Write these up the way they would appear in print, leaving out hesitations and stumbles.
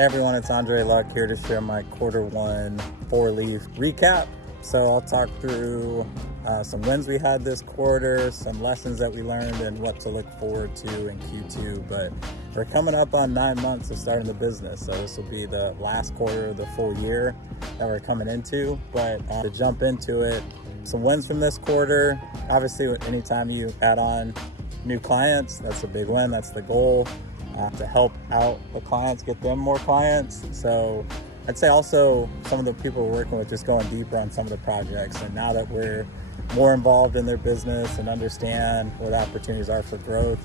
Hey everyone, it's Andre Luck here to share my Q1 4-leaf recap. So I'll talk through some wins we had this quarter, some lessons that we learned, and what to look forward to in Q2. But we're coming up on 9 months of starting the business, so this will be the last quarter of the full year that we're coming into. But to jump into it, some wins from this quarter. Obviously, anytime you add on new clients, that's a big win. That's the goal. To help out the clients, get them more clients. So I'd say also some of the people we're working with just going deeper on some of the projects. And now that we're more involved in their business and understand what opportunities are for growth,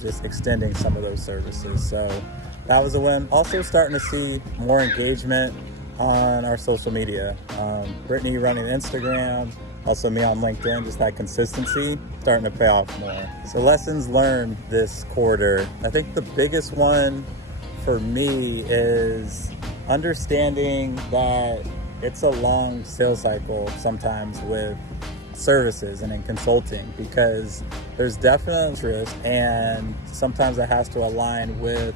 just extending some of those services. So that was a win. Also starting to see more engagement on our social media. Brittany running Instagram, also me on LinkedIn, just that consistency starting to pay off more. So lessons learned this quarter. I think the biggest one for me is understanding that it's a long sales cycle sometimes with services and in consulting, because there's definite interest and sometimes it has to align with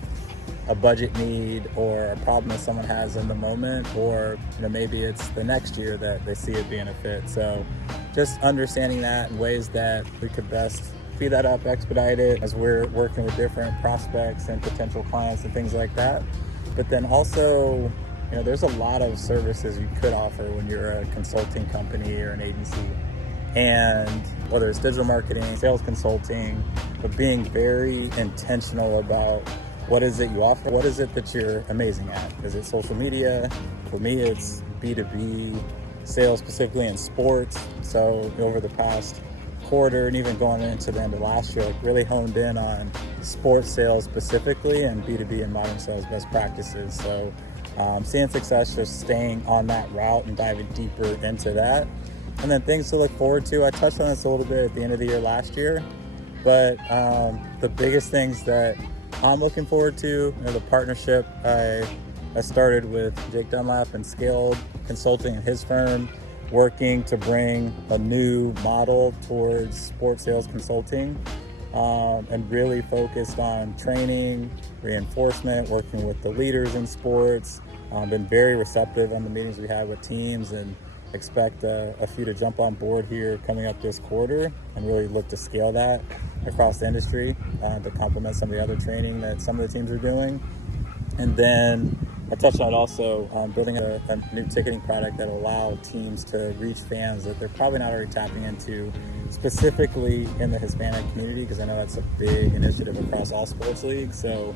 a budget need or a problem that someone has in the moment, or maybe it's the next year that they see it being a fit. So just understanding that in ways that we could best speed that up, expedite it as we're working with different prospects and potential clients and things like that. But then also, there's a lot of services you could offer when you're a consulting company or an agency. And whether it's digital marketing, sales consulting, but being very intentional about what is it you offer? What is it that you're amazing at? Is it social media? For me, it's B2B sales, specifically in sports. So over the past quarter and even going into the end of last year, really honed in on sports sales specifically and B2B and modern sales best practices. So seeing success, just staying on that route and diving deeper into that. And then things to look forward to. I touched on this a little bit at the end of the year last year, but the biggest things that I'm looking forward to, the partnership I started with Jake Dunlap Skaled Consulting and his firm, working to bring a new model towards sports sales consulting, and really focused on training, reinforcement, working with the leaders in sports. Been very receptive on the meetings we had with teams, and expect a few to jump on board here coming up this quarter and really look to scale that across the industry to complement some of the other training that some of the teams are doing. And then I touched on it also, building a new ticketing product that will allow teams to reach fans that they're probably not already tapping into, specifically in the Hispanic community, because I know that's a big initiative across all sports leagues. So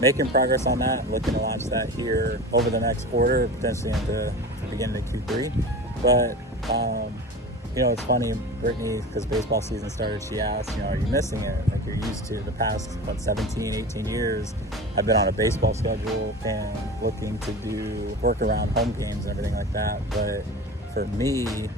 making progress on that and looking to launch that here over the next quarter, potentially into the beginning of Q3. But it's funny, Brittany, because baseball season started, she asked, are you missing it? Like you're used to the past, 17, 18 years, I've been on a baseball schedule and looking to do work around home games and everything like that. But for me,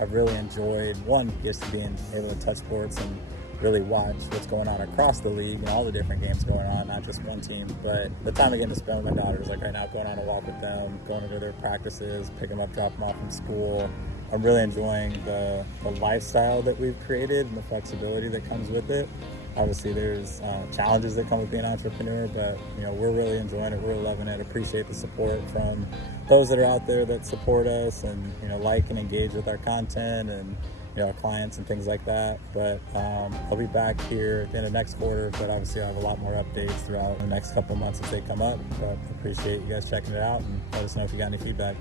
I've really enjoyed, one, just being able to touch sports and really watch what's going on across the league and all the different games going on, not just one team. But the time I get to spend with my daughters, like right now, going on a walk with them, going to their practices, pick them up, drop them off from school. I'm really enjoying the lifestyle that we've created and the flexibility that comes with it. Obviously, there's challenges that come with being an entrepreneur, but we're really enjoying it. We're loving it. Appreciate the support from those that are out there that support us and like and engage with our content and our clients and things like that. But I'll be back here at the end of next quarter, but obviously I'll have a lot more updates throughout the next couple months as they come up. But appreciate you guys checking it out, and let us know if you got any feedback.